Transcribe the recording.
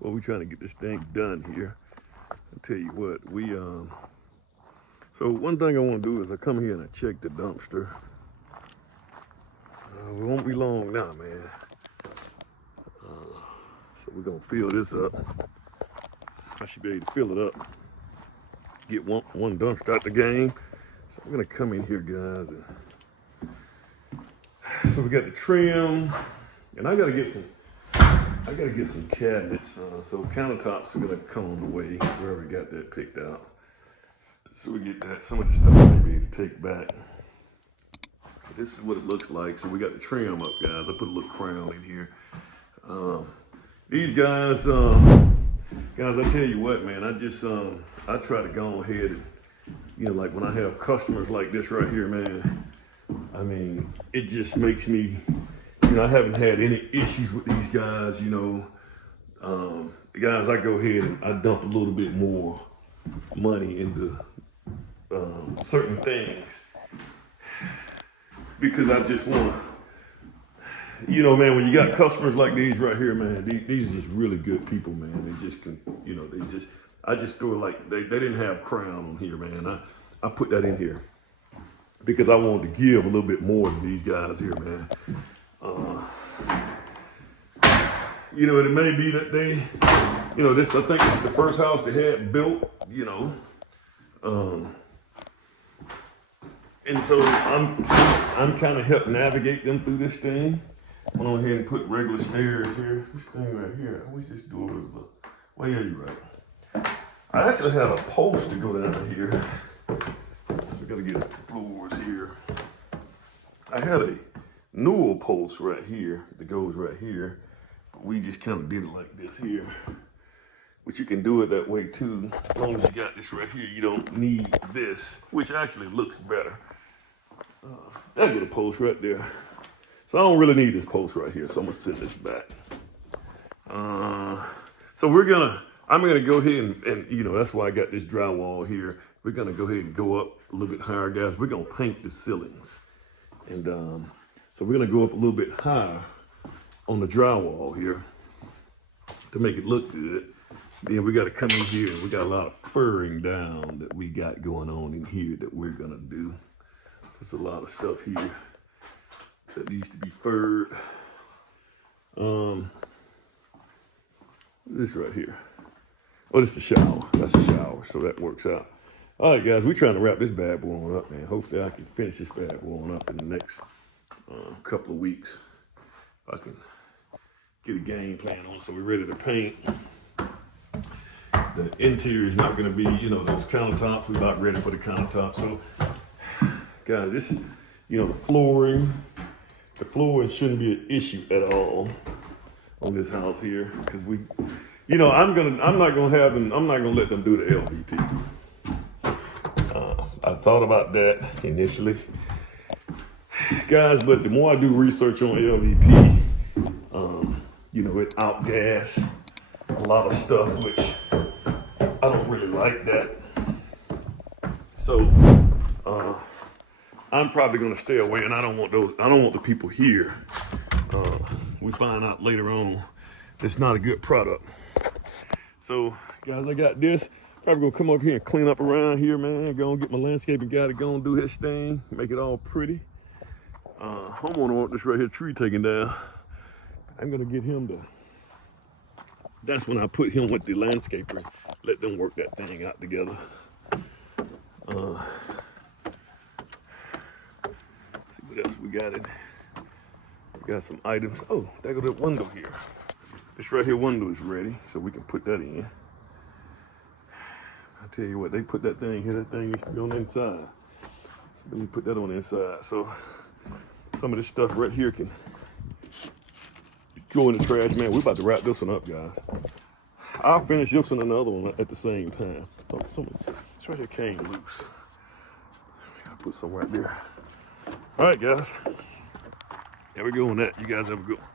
well, we trying to get this thing done here. I'll tell you what, so one thing I want to do is I come here and I check the dumpster. We won't be long now, man. So we're gonna fill this up. I should be able to fill it up. Get one dumpster out the game. So I'm gonna come in here, guys. So we got the trim, and I gotta get some cabinets. So countertops are gonna come on the way. We already got that picked out. So we get that. Some of the stuff I may be able to take back. But this is what it looks like. So we got the trim up, guys. I put a little crown in here. These guys, guys, I tell you what, man. I try to go ahead and, like when I have customers like this right here, man. I mean, it just makes me, I haven't had any issues with these guys. Guys, I go ahead and I dump a little bit more money into certain things because I just want to, man, when you got customers like these right here, man, these are just really good people, man. They just can, I just throw it like they didn't have crown on here, man. I put that in here because I wanted to give a little bit more to these guys here, man. It may be that they, I think this is the first house they had built, and so I'm kind of helping navigate them through this thing. I went on ahead and put regular stairs here. This thing right here, I wish this door was up. Well, yeah, you're right. I actually had a post to go down here. So we gotta get the floors here. I had a newel post right here that goes right here, but we just kind of did it like this here. But you can do it that way too. As long as you got this right here, you don't need this, which actually looks better. That little post right there. So I don't really need this post right here, so I'm gonna set this back. So I'm gonna go ahead and that's why I got this drywall here. We're gonna go ahead and go up a little bit higher, guys. We're gonna paint the ceilings. And so we're gonna go up a little bit higher on the drywall here to make it look good. Then we gotta come in here and we got a lot of furring down that we got going on in here that we're gonna do. So it's a lot of stuff here that needs to be furred. What is this right here? Oh, this is the shower. That's the shower, so that works out. All right, guys, we're trying to wrap this bad boy on up, man. Hopefully I can finish this bad boy on up in the next couple of weeks. If I can get a game plan on so we're ready to paint. The interior is not gonna be, those countertops. We're not ready for the countertops. So, guys, this, the flooring shouldn't be an issue at all on this house here because I'm not gonna let them do the LVP. I thought about that initially, guys, but the more I do research on LVP, it outgas a lot of stuff, which I don't really like that. So I'm probably gonna stay away, and I don't want the people here. We find out later on it's not a good product. So guys, I got this. Probably gonna come up here and clean up around here, man. Go and get my landscaping guy to go and do his thing, make it all pretty. Homeowner want this right here tree taken down. I'm gonna get him to. That's when I put him with the landscaper. Let them work that thing out together. See what else we got in. We got some items. Oh, there go that window here. This right here window is ready, so we can put that in. I tell you what, they put that thing here. That thing needs to be on the inside. So let me put that on the inside. So some of this stuff right here can go in the trash, man. We're about to wrap this one up, guys. I'll finish this one and the other one at the same time. Oh, this right here came loose. I'll put some right there. All right, guys. There we go on that. You guys have a good one.